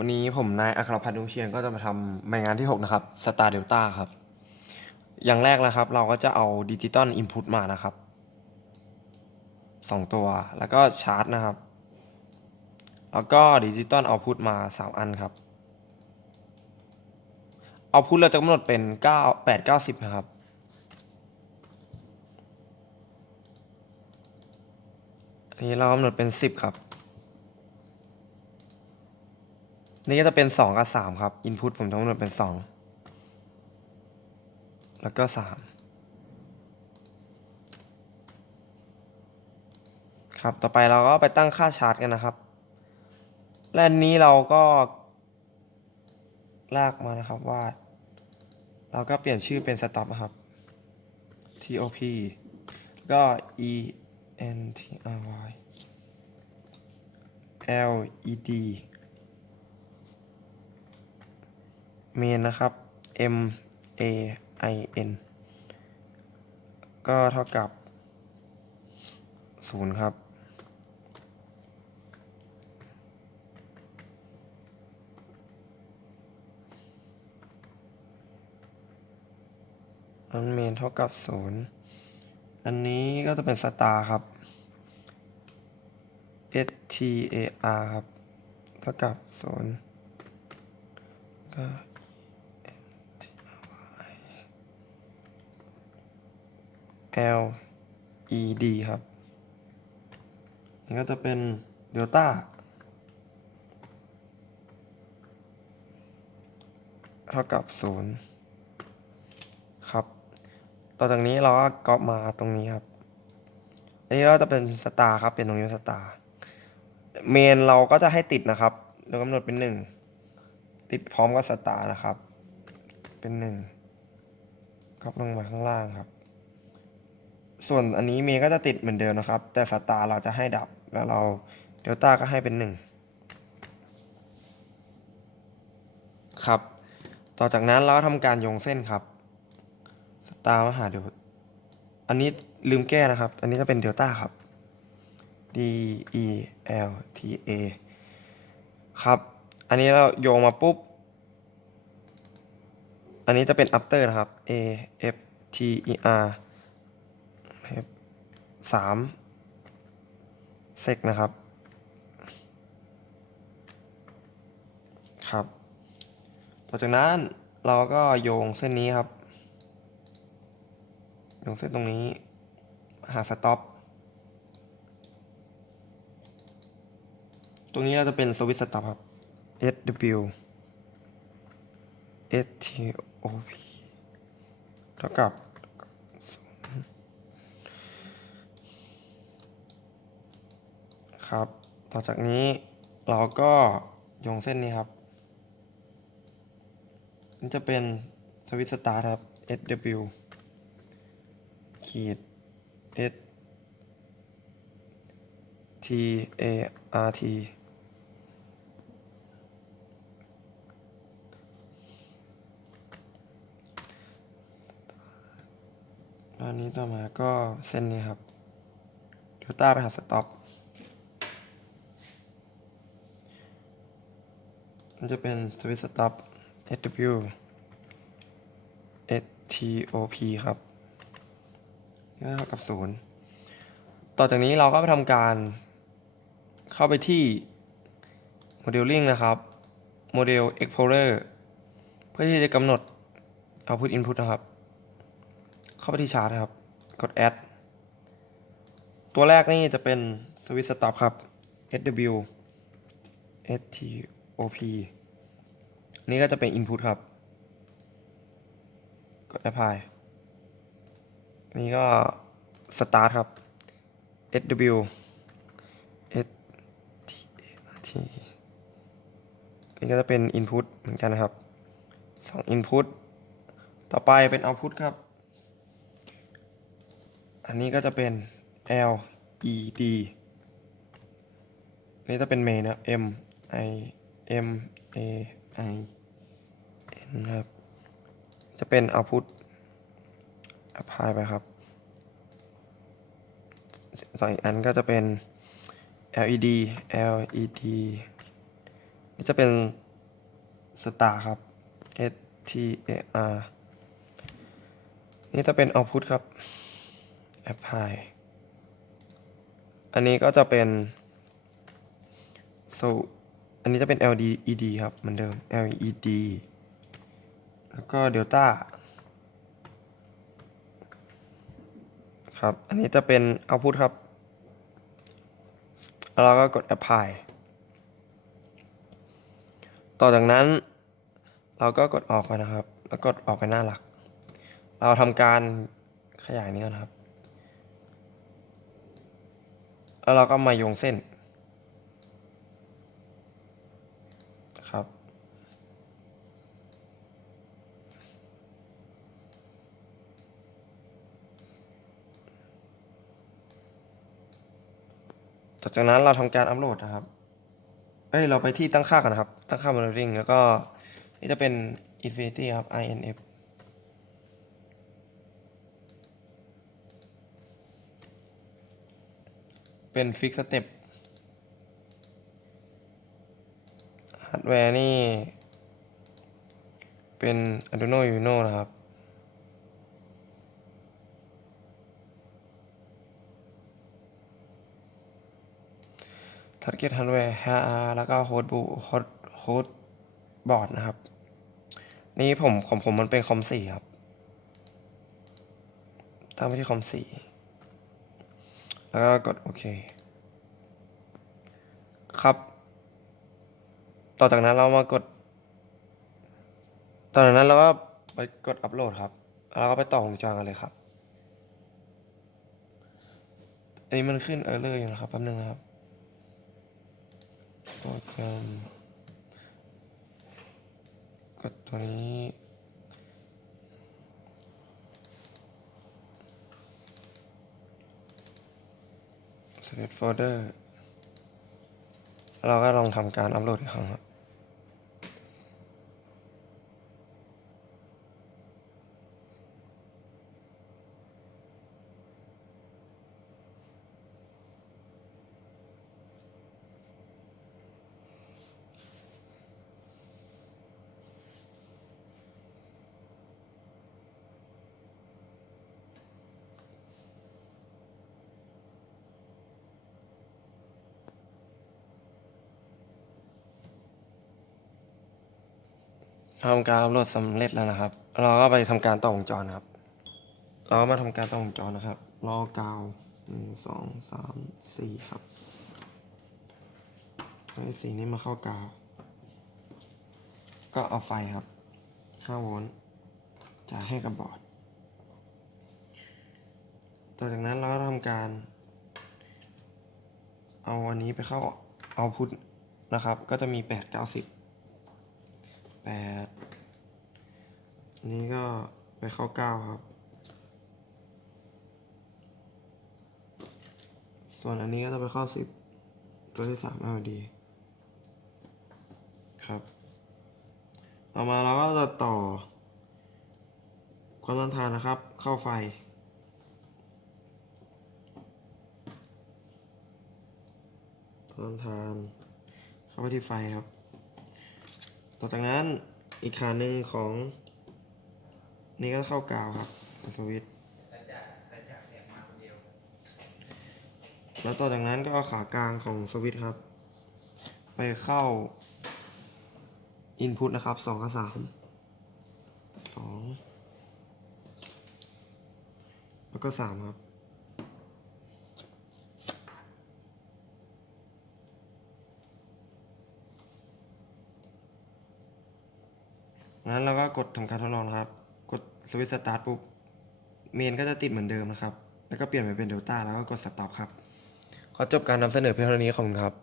วันนี้ผมนายอัครพัฒน์นุเชียนก็จะมาทำรายงานที่ 6 นะครับ Star Delta ครับ อย่างแรกนะครับ เราก็จะเอาดิจิตอลอินพุตมานะครับสองตัว แล้วก็ชาร์จนะครับ แล้วก็ดิจิตอลเอาพุตมา 3 อันครับ เอาพุตเราจะกำหนดเป็น 9 8 90 นะครับ อันนี้เรากำหนดเป็น 10 ครับ นี่ก็จะเป็น 2 กับ 3 ครับ Input ผมต้งกำหนดเป็น 2 แล้วก็ 3 ครับ ต่อไปเราก็ไปตั้งค่าชาร์จกันนะครับ และนนี้เราก็ลากมานะครับว่าเราก็เปลี่ยนชื่อเป็น stop นะครับ top ก็ e n t r y l e d main นะครับ m a i n ก็เท่ากับ 0 ครับ อันเมนเท่ากับ 0 อันนี้ก็จะเป็นสตาร์ครับ S T A R ครับ เท่ากับ 0 ก็ L E D ครับนี่ก็จะเป็นเดลต้าเท่ากับ 0 ครับ ต่อจากนี้เราก็ก๊อปมาตรงนี้ครับ อันนี้เราจะเป็นสตาร์ครับ เป็นตรงนี้สตาร์ เมนเราก็จะให้ติดนะครับ เรากำหนดเป็นหนึ่งติดพร้อมกับสตาร์นะครับ เป็นหนึ่งก๊อปลงมาข้างล่างครับ ส่วนอันนี้เมนก็จะติดเหมือนเดิมนะครับ แต่สตาร์เราจะให้ดับแล้วเราเดลต้าก็ให้เป็นหนึ่งครับ ต่อจากนั้นเราทำการโยงเส้นครับสตาร์มาหาเดี๋ยวอันนี้ลืมแก้นะครับ อันนี้จะเป็นเดลต้าครับ D E L T A ครับ อันนี้เราโยงมาปุ๊บ อันนี้จะเป็น after นะครับ A F T E R สามเซกนะครับ ครับ ต่อจากนั้นเราก็โยงเส้นนี้ครับ โยงเส้นตรงนี้ หาสต็อป ตรงนี้เราจะเป็นสวิตสต็อปครับ S W S T O P เท่ากับ ครับ ต่อจากนี้เราก็โยงเส้นนี้ครับนี่จะเป็นสวิตสตาร์ครับ S W ขีด S T A R T ตอนนี้ต่อมาก็เส้นนี้ครับเดลต้าไปหาสต็อป มันจะเป็นสวิตช์สต็อป SW STOP ครับนี่เท่ากับศูนย์ต่อจากนี้เราก็ไปทำการเข้าไปที่ Modeling นะครับ Model Explorer เพื่อที่จะกำหนด Output Input นะครับ เข้าไปที่ชาร์ตครับ กด Add ตัวแรกนี่จะเป็นสวิตช์สต็อปครับ SW STOP นี่ก็จะเป็น Input ครับ กด Apply นี่ก็ Start ครับ SW ST นี่ก็จะเป็น Input เหมือนกันนะครับสอง Input ต่อไปเป็น Output ครับ อันนี้ก็จะเป็น L E D นี่จะเป็น main นะ M I M A I N ครับ จะเป็น output apply ไปครับสองอีกอันก็จะเป็น LED LED นี่จะเป็น star ครับ s t a r นี่จะเป็น output ครับ apply อันนี้ก็จะเป็น so อันนี้จะเป็น LED ครับเหมือนเดิม LED แล้วก็ delta ครับ อันนี้จะเป็น output ครับ แล้วเราก็กด apply ต่อจากนั้น เราก็กดออกไปนะครับ แล้วกดออกไปหน้าหลัก เราทำการขยายนี้ก่อนครับ แล้วเราก็มาโยงเส้น ครับ ต่อจากนั้นเราทำการอัปโหลดนะครับ เอ้ย เราไปที่ตั้งค่ากันนะครับ ตั้งค่า monitoring แล้วก็นี่จะเป็น infinity ครับ inf เป็น fix step ฮาร์ดแวร์นี่ เป็น Arduino Uno นะครับ Target Hardware HR แล้วก็ Host b o Host Host Board นะครับ นี่ผมของผมมันเป็นคอมสี่ครับ ตั้งไปที่คอมสี่แล้วก็กดโอเค ครับ ต่อจากนั้นเรามากด ต่อจากนั้นเราก็ไปกดอัปโหลดครับ แล้วก็ไปต่อวงจรกันเลยครับอันนี้มันขึ้นเออร์เลยนะครับแป๊บนึงนะครับ กรมกดตัวนี้ select folder เราก็ลองทำการอัปโหลดอีกครั้งครับ ทำการอัปโหลดสำเร็จแล้วนะครับ เราก็ไปทำการต่อวงจรครับ เรามาทำการต่อวงจรนะครับรอกาวหนึ่งสองสามสี่ครับให้สีนี้มาเข้ากาว ก็เอาไฟครับห้าโวลต์จ่ายให้กับบอร์ด ต่อจากนั้นเราก็ทำการ เอาอันนี้ไปเข้าเอาพุทนะครับ ก็จะมีแปดเก้าสิบ แปดอันนี้ก็ไปเข้าเก้าครับ ส่วนอันนี้ก็จะไปเข้าสิบตัวที่สาม LED ครับ ต่อมาเราก็จะต่อ ความต้านทานนะครับ เข้าไฟต้านทาน เข้าไปที่ไฟครับ ต่อจากนั้นอีกขาหนึ่งของนี่ก็เข้ากาวครับสวิตช์แล้วต่อจากนั้นก็เอาขากลางของสวิตช์ครับ ไปเข้า Input นะครับสองกับสามสองแล้วก็สามครับ นั้นเราก็กดทำการทดลองครับ กดสวิตช์สตาร์ทปุ๊บ เมนก็จะติดเหมือนเดิมนะครับ แล้วก็เปลี่ยนไปเป็นเดลต้าแล้วก็กดสต็อปครับ ขอจบการนำเสนอเพียงเท่านี้ของครับ